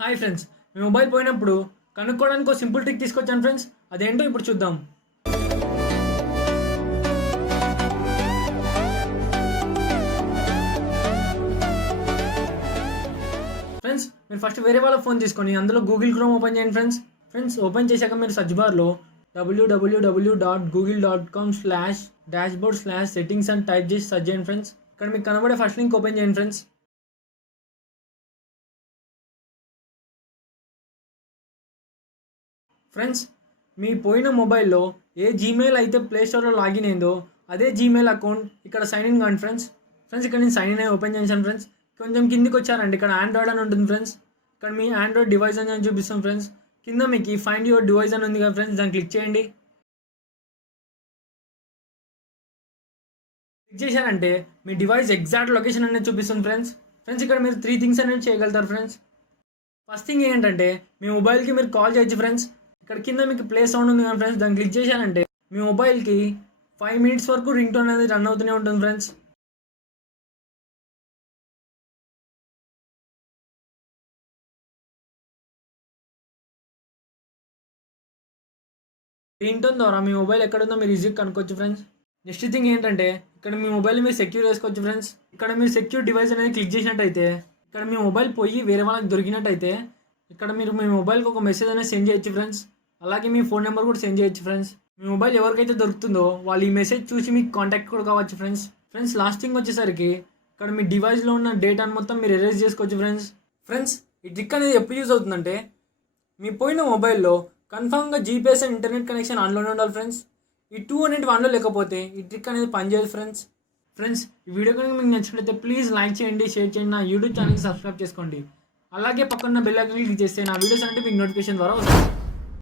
Hi friends, మీ mobile పోయినప్పుడు కనుక్కోవడానికి ఒక సింపుల్ ట్రిక్ తీసుకొచ్చాను ఫ్రెండ్స్. అదేంటో ఇప్పుడు చూద్దాం. ఫ్రెండ్స్, మీరు ఫస్ట్ వేరే వాళ్ళ ఫోన్ తీసుకొని అందులో గూగుల్ క్రోమ్ ఓపెన్ చేయండి ఫ్రెండ్స్ ఓపెన్ చేశాక మీరు సర్చ్ బార్లో www.google.com/dashboard/settings అని టైప్ చేసి సర్చ్ చేయండి ఫ్రెండ్స్. ఇక్కడ మీకు కనబడే ఫస్ట్ లింక్ ఓపెన్ చేయండి ఫ్రెండ్స్. ఫ్రెండ్స్, మీ పోయిన మొబైల్లో ఏ జీమెయిల్ అయితే ప్లేస్టోర్లో లాగిన్ అయిందో అదే జీమెయిల్ అకౌంట్ ఇక్కడ సైన్ ఇన్ కాండి ఫ్రెండ్స్. ఇక్కడ నేను సైన్ ఇన్ అయ్యి ఓపెన్ చేశాను ఫ్రెండ్స్. కొంచెం కిందికి వచ్చారండి, ఇక్కడ ఆండ్రాయిడ్ అని ఉంటుంది ఫ్రెండ్స్. ఇక్కడ మీ ఆండ్రాయిడ్ డివైస్ అని చూపిస్తాం ఫ్రెండ్స్. కింద మీకు ఈ ఫైండ్ యువర్ డివైస్ అని ఉంది కదా ఫ్రెండ్స్, దాన్ని క్లిక్ చేయండి. క్లిక్ చేశారంటే మీ డివైస్ ఎగ్జాక్ట్ లొకేషన్ అనేది చూపిస్తుంది ఫ్రెండ్స్. ఇక్కడ మీరు 3 థింగ్స్ అనేది చేయగలుగుతారు ఫ్రెండ్స్. ఫస్ట్ థింగ్ ఏంటంటే మీ మొబైల్కి మీరు కాల్ చేయొచ్చు ఫ్రెండ్స్. ఇక్కడ కింద మీకు ప్లే సౌండ్ ఉంది కదా ఫ్రెండ్స్, దాన్ని క్లిక్ చేశారంటే మీ మొబైల్కి 5 మినిట్స్ వరకు రింగ్ టోన్ అనేది రన్ అవుతూనే ఉంటుంది ఫ్రెండ్స్. రింగ్ టోన్ ద్వారా మీ మొబైల్ ఎక్కడుందో మీరు ఈజీగా కనుక్కోవచ్చు ఫ్రెండ్స్. నెక్స్ట్ థింగ్ ఏంటంటే ఇక్కడ మీ మొబైల్ మీరు సెక్యూర్ చేసుకోవచ్చు ఫ్రెండ్స్. ఇక్కడ మీరు సెక్యూర్ డివైస్ అనేది క్లిక్ చేసినట్టయితే ఇక్కడ మీ మొబైల్ పోయి వేరే వాళ్ళకి దొరికినట్టయితే ఇక్కడ మీరు మీ మొబైల్కి ఒక మెసేజ్ అనేది సెండ్ చేయొచ్చు ఫ్రెండ్స్. అలాగే మీ ఫోన్ నెంబర్ కూడా సెండ్ చేయొచ్చు ఫ్రెండ్స్. మీ మొబైల్ ఎవరికైతే దొరుకుతుందో వాళ్ళు ఈ మెసేజ్ చూసి మీకు కాంటాక్ట్ కూడా కావచ్చు ఫ్రెండ్స్. లాస్ట్ థింగ్ వచ్చేసరికి ఇక్కడ మీ డివైస్లో ఉన్న డేటాను మొత్తం మీరు ఎరేజ్ చేసుకోవచ్చు ఫ్రెండ్స్. ఈ ట్రిక్ అనేది ఎప్పుడు యూజ్ అవుతుందంటే మీ పోయిన మొబైల్లో కన్ఫామ్గా జీపీఎస్ అండ్ ఇంటర్నెట్ కనెక్షన్ ఆన్లోనే ఉండాలి ఫ్రెండ్స్. ఈ 2 అనేది ఆన్లో లేకపోతే ఈ ట్రిక్ అనేది పనిచేయదు ఫ్రెండ్స్. ఈ వీడియో కనుక మీకు నచ్చినట్లయితే ప్లీజ్ లైక్ చేయండి, షేర్ చేయండి, నా యూట్యూబ్ ఛానల్కి సబ్స్క్రైబ్ చేసుకోండి. అలాగే పక్కన బెల్ ఐకాన్ క్లిక్ చేస్తే నా వీడియోస్ అంటే మీకు నోటిఫికేషన్ ద్వారా వస్తుంది.